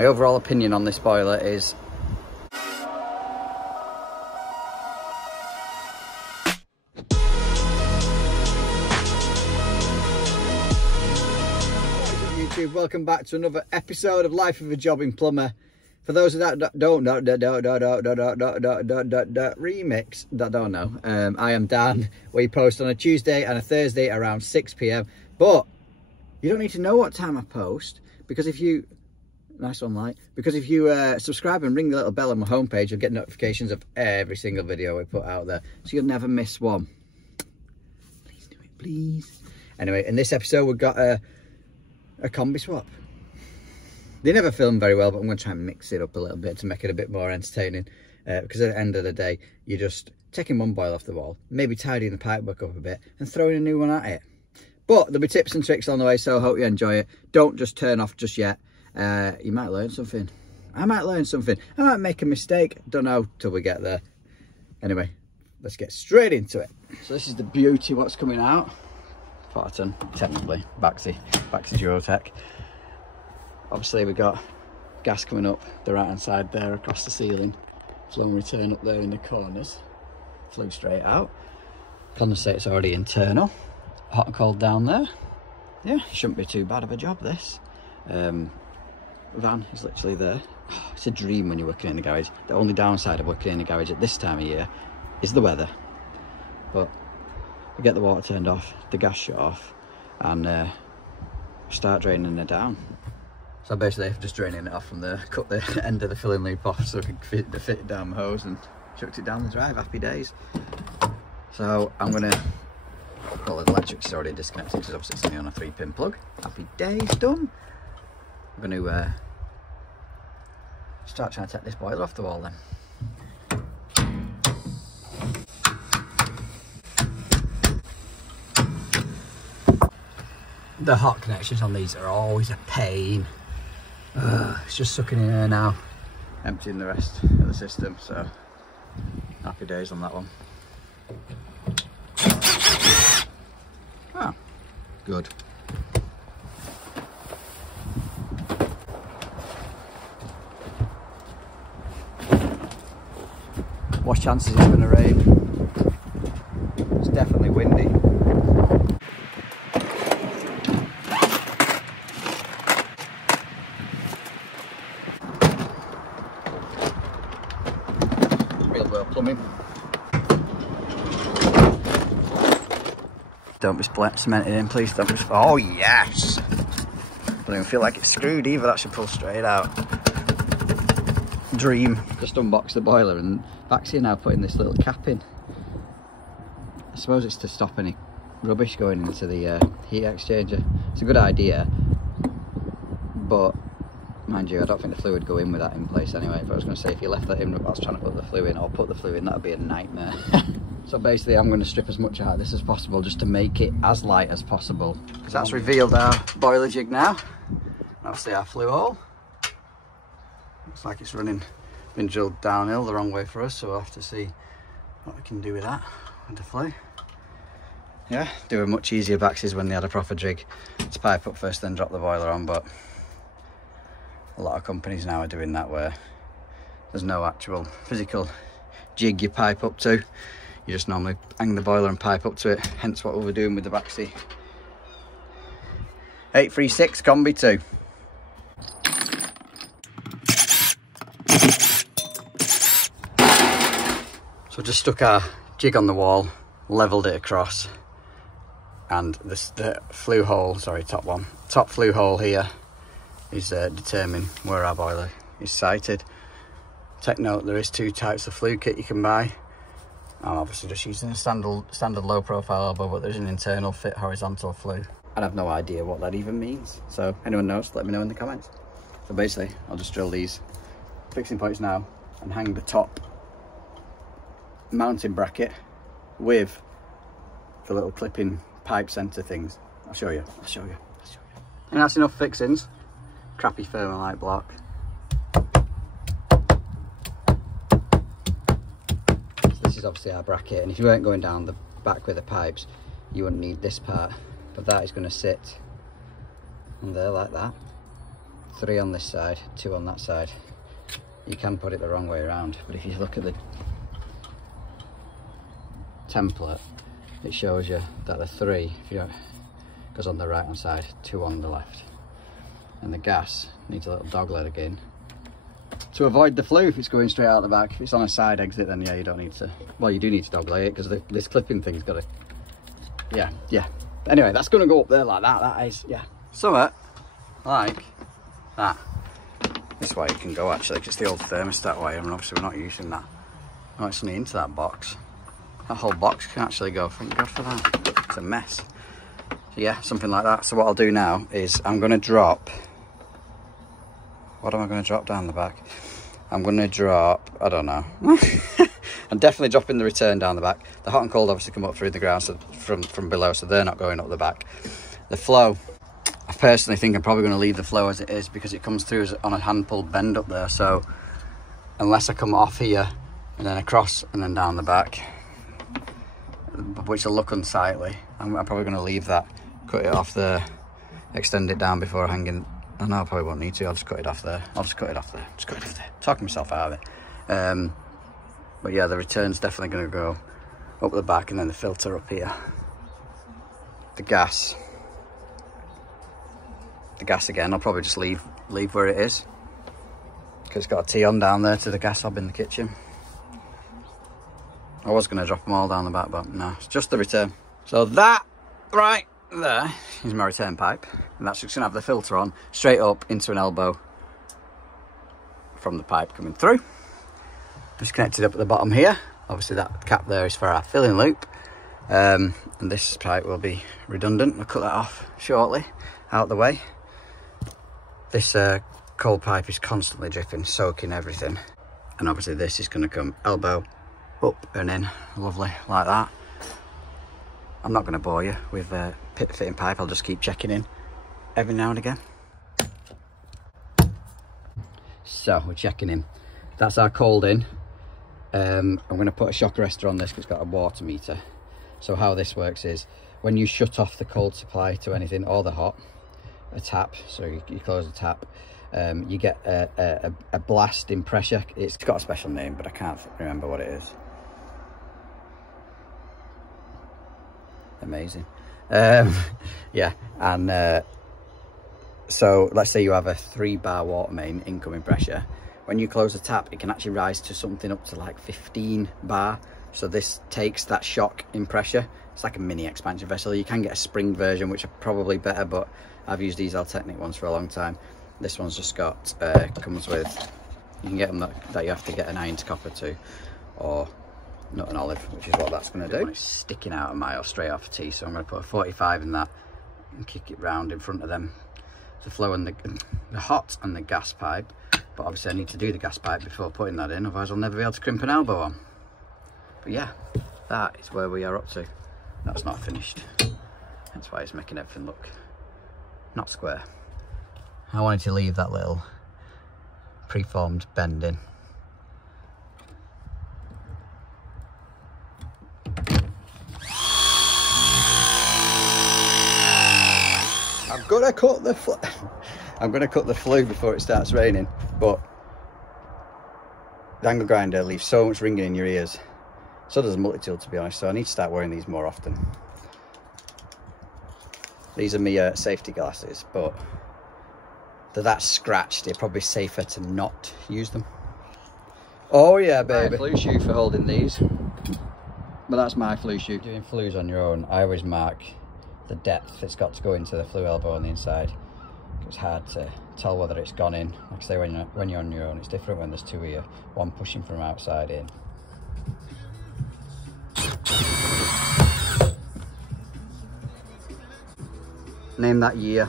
My overall opinion on this boiler is YouTube, welcome back to another episode of Life of a Jobbing Plumber. For those of that don't know, I am Dan. We post on a Tuesday and a Thursday around 6 PM. But you don't need to know what time I post, because if you, nice one, like, because if you subscribe and ring the little bell on my homepage, you'll get notifications of every single video we put out there, so you'll never miss one. Please do it, please. Anyway, in this episode we've got a combi swap. They never film very well, but I'm going to try and mix it up a little bit to make it a bit more entertaining, because at the end of the day, you're just taking one boil off the wall, maybe tidying the pipework up a bit and throwing a new one at it. But there'll be tips and tricks on the way, so I hope you enjoy it. Don't just turn off just yet. You might learn something. I might learn something. I might make a mistake. Don't know till we get there. Anyway, let's get straight into it. So this is the beauty what's coming out. Potterton, technically, Baxi Durotech. Obviously we've got gas coming up the right hand side there across the ceiling. Flow and return up there in the corners. Flew straight out. Condensate's already internal. Hot and cold down there. Yeah, shouldn't be too bad of a job this. Van is literally there. Oh, it's a dream when you're working in the garage. The only downside of working in the garage at this time of year is the weather. But we get the water turned off, the gas shut off, and start draining it down. So basically I'm just draining it off from there, cut the end of the filling loop off so I can fit it down the hose and chucked it down the drive. Happy days. So I'm gonna, well, the electric's already disconnected because obviously it's only on a 3-pin plug. Happy days, done. I'm gonna start trying to take this boiler off the wall then. The hot connections on these are always a pain. It's just sucking in air now, emptying the rest of the system, so happy days on that one. Ah, good. What chances it's going to rain? It's definitely windy. Plumbing. Don't be cemented in, please. Don't be. Oh yes! Don't even feel like it's screwed either. That should pull straight out. Dream. Just unbox the boiler, and Baxi are now putting this little cap in. I suppose it's to stop any rubbish going into the heat exchanger. It's a good idea, but mind you, I don't think the fluid would go in with that in place anyway. But I was going to say, if you left that in, I was trying to put the fluid in, or put the fluid in, that would be a nightmare. So basically I'm going to strip as much out of this as possible just to make it as light as possible. Because that's revealed our boiler jig now. Obviously our flue hole. Looks like it's been drilled downhill the wrong way for us, so we'll have to see what we can do with that, with the flue. Yeah, do a much easier Baxis when they had a proper jig to pipe up first, then drop the boiler on, but a lot of companies now are doing that where there's no actual physical jig you pipe up to. You just normally hang the boiler and pipe up to it, hence what we were doing with the Baxi 836 Combi 2. So just stuck our jig on the wall, levelled it across, and the flue hole, sorry, top flue hole here is determine where our boiler is sited. Take note, there is 2 types of flue kit you can buy. I'm obviously just using a standard low profile elbow, but there's an internal fit horizontal flue. And I've no idea what that even means. So anyone knows, let me know in the comments. So basically, I'll just drill these fixing points now and hang the top mounting bracket with the little clipping pipe center things. I'll show you. And that's enough fixings. Crappy Thermalite block. This is obviously our bracket, and if you weren't going down the back with the pipes, you wouldn't need this part, but that is going to sit on there like that, 3 on this side, 2 on that side. You can put it the wrong way around, but if you look at the template, it shows you that the 3, if you don't, goes on the right hand side, 2 on the left. And the gas needs a little dog leg again to avoid the flue if it's going straight out the back. If it's on a side exit, then yeah, you don't need to, well, you do need to dog leg it because this clipping thing's got to, yeah. Anyway, that's going to go up there like that. That is, yeah. Somewhat like that. This way it can go actually, because it's the old thermostat wire, and obviously we're not using that. Oh, it's only into that box. That whole box can actually go. Thank God for that. It's a mess. So yeah, something like that. So what I'll do now is I'm going to drop. What am I going to drop down the back? I'm going to drop, I don't know. I'm definitely dropping the return down the back. The hot and cold obviously come up through the ground, so from below, so they're not going up the back. The flow, I personally think I'm probably going to leave the flow as it is because it comes through on a hand pulled bend up there. So unless I come off here and then across and then down the back, which will look unsightly, I'm probably going to leave that, cut it off there, extend it down before hanging. I know I probably won't need to, I'll just cut it off there. Talking myself out of it. But yeah, the return's definitely going to go up the back and then the filter up here. The gas again, I'll probably just leave where it is. Because it's got a T on down there to the gas hob in the kitchen. I was going to drop them all down the back, but no, it's just the return. So that right there is my return pipe, and that's just going to have the filter on straight up into an elbow from the pipe coming through. Just connected up at the bottom here. Obviously that cap there is for our filling loop, and this pipe will be redundant. We'll cut that off shortly, out the way. This cold pipe is constantly dripping, soaking everything, and obviously this is going to come elbow up and in, lovely like that. I'm not going to bore you with pit fitting pipe, I'll just keep checking in every now and again. So we're checking in. That's our cold in. I'm going to put a shock arrestor on this because it's got a water meter. So how this works is when you shut off the cold supply to anything or the hot, a tap, so you close the tap, you get a blast in pressure. It's got a special name, but I can't remember what it is. Amazing. Yeah, and so let's say you have a 3 bar water main incoming pressure. When you close the tap, it can actually rise to something up to like 15 bar. So this takes that shock in pressure. It's like a mini expansion vessel. You can get a spring version, which are probably better, but I've used these Technic ones for a long time. This one's just got, comes with, you can get them that you have to get an iron to copper to, or nut and olive, which is what that's going to do. It's sticking out a mile straight off a T, so I'm going to put a 45 in that and kick it round in front of them. The flow and the hot and the gas pipe, but obviously I need to do the gas pipe before putting that in, otherwise I'll never be able to crimp an elbow on. But yeah, that is where we are up to. That's not finished. That's why it's making everything look not square. I wanted to leave that little preformed bend in. I'm gonna cut the flue before it starts raining, but the angle grinder leaves so much ringing in your ears. So does a multi-tool, to be honest, so I need to start wearing these more often. These are my safety glasses, but they're that scratched, it's probably safer to not use them. Oh yeah, baby. Flue shoe for holding these, but that's my flue shoe. Doing flues on your own, I always mark the depth it's got to go into the flue elbow on the inside. It's hard to tell whether it's gone in. Like I say, when you're on your own, it's different when there's 2 of you, one pushing from outside in. Name that year.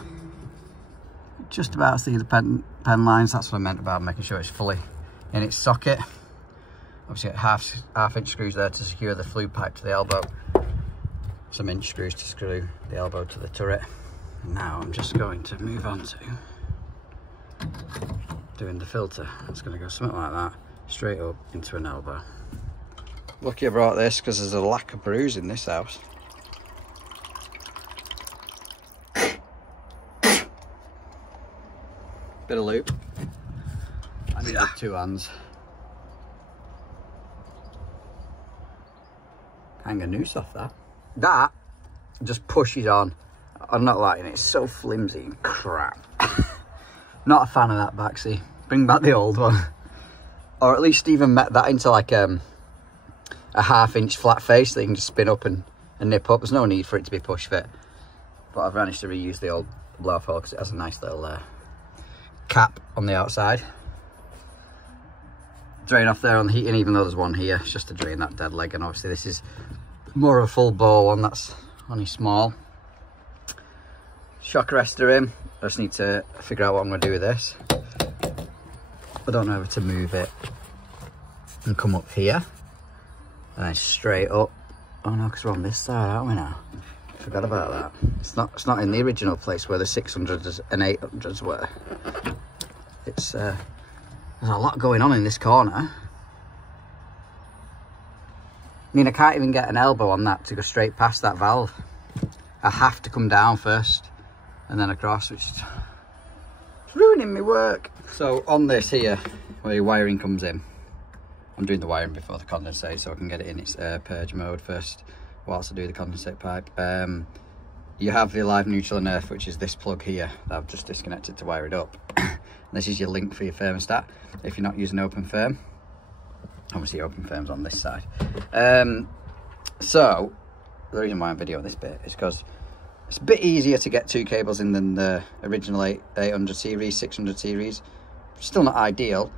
Just about see the pen lines. That's what I meant about making sure it's fully in its socket. Obviously got half-inch screws there to secure the flue pipe to the elbow. Some inch screws to screw the elbow to the turret. And now I'm just going to move on to doing the filter. It's going to go something like that, straight up into an elbow. Lucky I brought this because there's a lack of brews in this house. bit of loop. I needed 2 hands. Hang a noose off that. That just pushes on. I'm not liking it. It's so flimsy and crap. Not a fan of that Baxi. Bring back the old one. Or at least even met that into like a 1/2 inch flat face that you can just spin up and nip up. There's no need for it to be push fit. But I've managed to reuse the old blower foil because it has a nice little cap on the outside. Drain off there on the heating, even though there's one here. It's just to drain that dead leg. And obviously this is more of a full bore one that's only small. Shock arrestor in. I just need to figure out what I'm going to do with this. I don't know whether to move it and come up here and then straight up. Oh no, because we're on this side, aren't we now? Forgot about that. It's not in the original place where the 600s and 800s were. It's there's a lot going on in this corner. I mean, I can't even get an elbow on that to go straight past that valve. I have to come down first and then across, which is ruining my work. So on this here, where your wiring comes in, I'm doing the wiring before the condensate so I can get it in its purge mode first whilst I do the condensate pipe. You have the live, neutral and earth, which is this plug here that I've just disconnected to wire it up. This is your link for your thermostat if you're not using open firm. Obviously open firm's on this side. So the reason why I'm videoing this bit is because it's a bit easier to get 2 cables in than the original 800 series, 600 series. Still not ideal,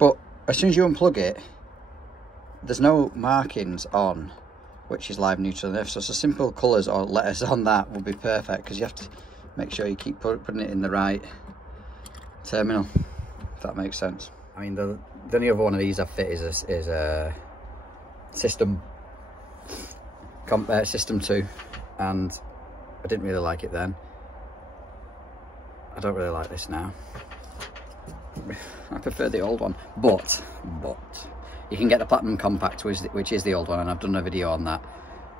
but as soon as you unplug it, there's no markings on which is live, neutral and earth. So simple colours or letters on that will be perfect, because you have to make sure you keep putting it in the right terminal, if that makes sense. I mean, the only other one of these I've fit is a system 2, and I didn't really like it then. I don't really like this now. I prefer the old one, but you can get the platinum compact, which is the old one, and I've done a video on that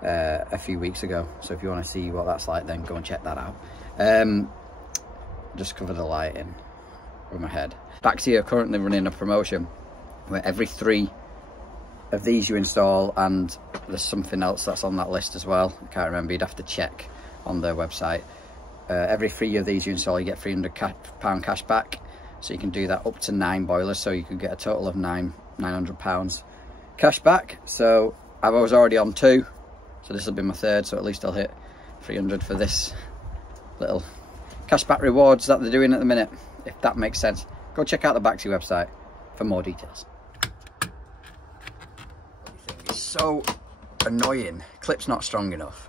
a few weeks ago. So if you want to see what that's like, then go and check that out. Just cover the lighting with my head. Baxi are currently running a promotion where every 3 of these you install, and there's something else that's on that list as well. I can't remember, you'd have to check on their website. Every 3 of these you install, you get £300 cash back. So you can do that up to 9 boilers, so you could get a total of £900 cash back. So I was already on 2, so this will be my 3rd, so at least I'll hit 300 for this little cashback rewards that they're doing at the minute, if that makes sense. Go check out the Baxi website for more details. It's so annoying. Clip's not strong enough,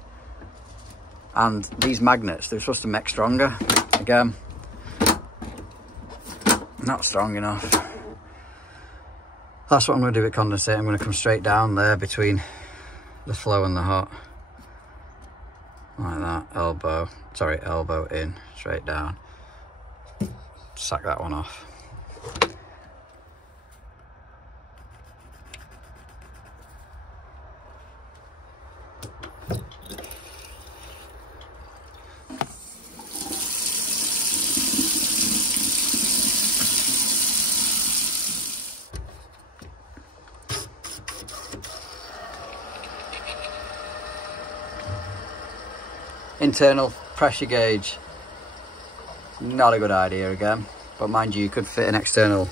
and these magnets, they're supposed to make stronger. Again, not strong enough. That's what I'm going to do with condensate. I'm going to come straight down there between the flow and the hot, like that. Elbow in, straight down. Sack that one off. Internal pressure gauge, not a good idea again, but mind you could fit an external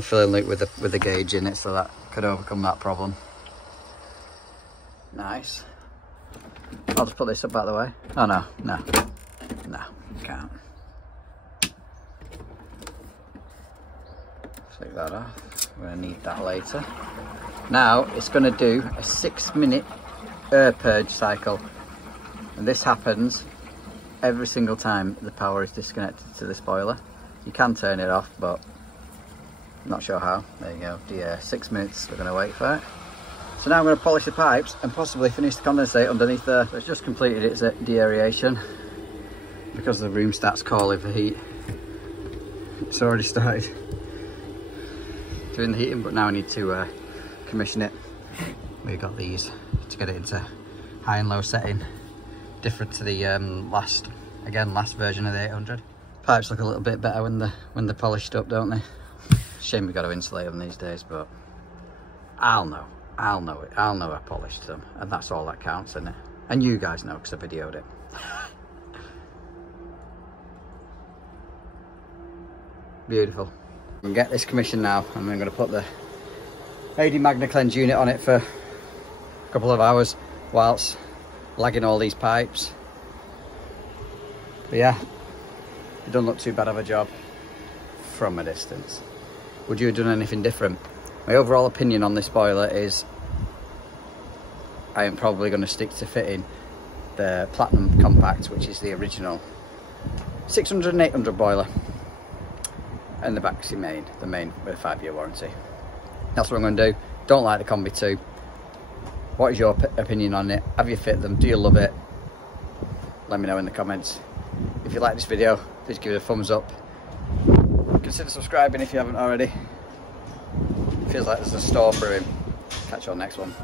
filling loop with the gauge in it, so that could overcome that problem. Nice. I'll just put this up out the way. Oh no, can't. Take that off. We're gonna need that later. Now it's gonna do a 6-minute air purge cycle. And this happens every single time the power is disconnected to this boiler. You can turn it off, but I'm not sure how. There you go, 6 minutes, we're going to wait for it. So now I'm going to polish the pipes and possibly finish the condensate underneath there. So it's just completed its de-aeration because the room starts calling for heat. It's already started doing the heating, but now I need to commission it. We've got these to get it into high and low setting. Different to the last version of the 800. Pipes look a little bit better when they're polished up, don't they? Shame we got to insulate them these days, but I'll know I polished them, and that's all that counts, isn't it? And you guys know because I videoed it. Beautiful. I can get this commissioned now, and I'm going to put the AD Magna Cleanse unit on it for a couple of hours whilst lagging all these pipes. But yeah, it doesn't look too bad of a job from a distance. Would you have done anything different? My overall opinion on this boiler is I am probably going to stick to fitting the Platinum Compact, which is the original 600 and 800 boiler, and the Baxi main, the main with a 5-year warranty. That's what I'm going to do. Don't like the Combi 2. What is your opinion on it? Have you fit them? Do you love it? Let me know in the comments. If you like this video, please give it a thumbs up. Consider subscribing if you haven't already. Feels like there's a store for him. Catch you on the next one.